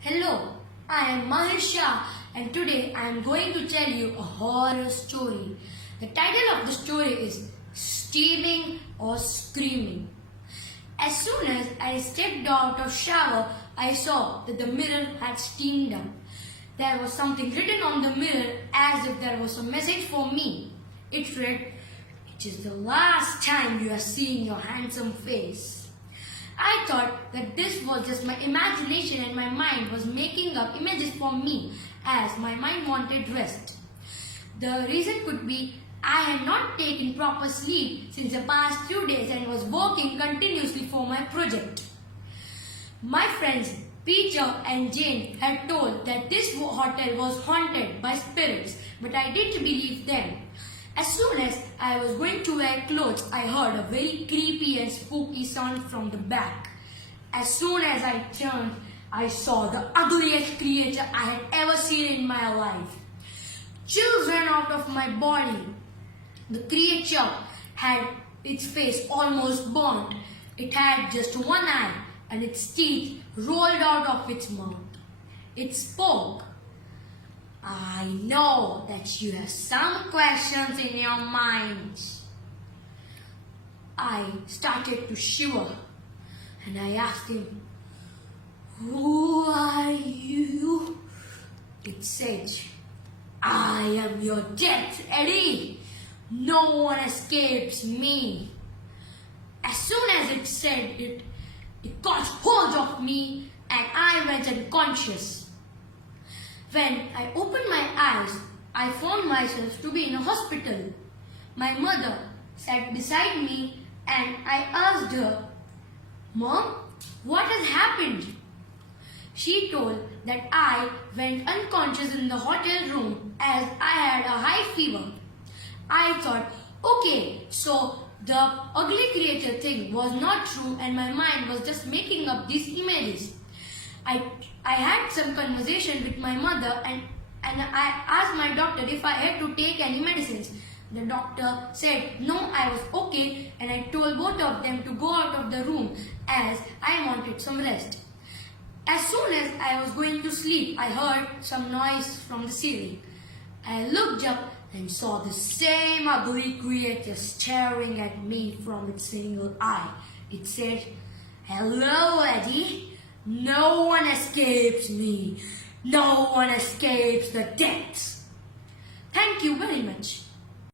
Hello, I am Maahir Shah and today I am going to tell you a horror story. The title of the story is Steaming or Screaming. As soon as I stepped out of shower, I saw that the mirror had steamed up. There was something written on the mirror as if there was a message for me. It read, "It is the last time you are seeing your handsome face." I thought that this was just my imagination and my mind was making up images for me as my mind wanted rest. The reason could be I had not taken proper sleep since the past few days and was working continuously for my project. My friends Peter and Jane had told that this hotel was haunted by spirits, but I didn't believe them. As soon as I was going to wear clothes, I heard a very creepy and spooky sound from the back. As soon as I turned, I saw the ugliest creature I had ever seen in my life. Chills ran out of my body. The creature had its face almost burnt. It had just one eye and its teeth rolled out of its mouth. It spoke. "I know that you have some questions in your minds." I started to shiver and I asked him, "Who are you?" It said, "I am your death, Eddie. No one escapes me." As soon as it said it, it caught hold of me and I went unconscious. When I opened my eyes, I found myself to be in a hospital. My mother sat beside me and I asked her, "Mom, what has happened?" She told that I went unconscious in the hotel room as I had a high fever. I thought, okay, so the ugly creature thing was not true and my mind was just making up these images. I had some conversation with my mother and I asked my doctor if I had to take any medicines. The doctor said no, I was okay, and I told both of them to go out of the room as I wanted some rest. As soon as I was going to sleep, I heard some noise from the ceiling. I looked up and saw the same ugly creature staring at me from its single eye. It said, "Hello, Eddie. No one escapes me. No one escapes the depths." Thank you very much.